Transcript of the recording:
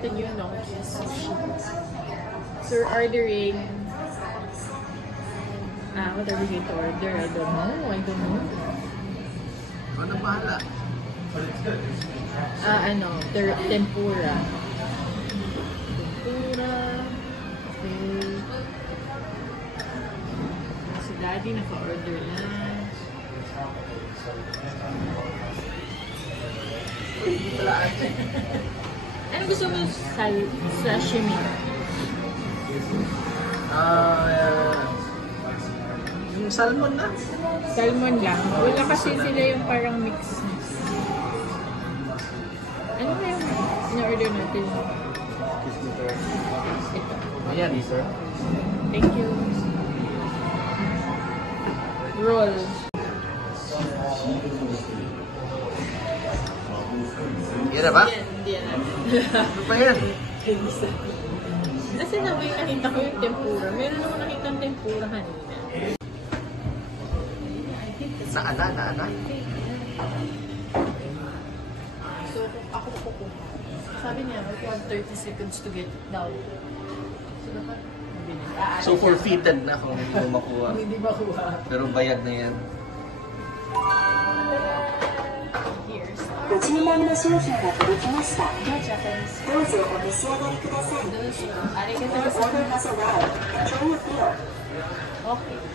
natin yun, no? So, we're ordering... what are we going to order? I don't know. Ano bahala? Tempura. Okay. Si Daddy naka-order na. Ano gusto mo? Sashimi? Yung salmon na. Salmon lang. Wala kasi sila yung parang mix. Ano ba yung in-order natin? Ito. Ayan, sir. Thank you. Roll. Yan na ba? Hindi yan. Ano pa yan? Kasi nakita ko yung tempura. Meron ako nakita ng tempura kanina. Naana? So, ako kukuha. Sabi niya, you have 30 seconds to get it down. So, dapat So, forfeited na kung hindi mo makuha. hindi makuha. Pero bayad na yan. ご注文の商品が届きました。Japanese. どうぞお召し上がりください。 Arigatou Order has arrived. Enjoy your meal. Okay.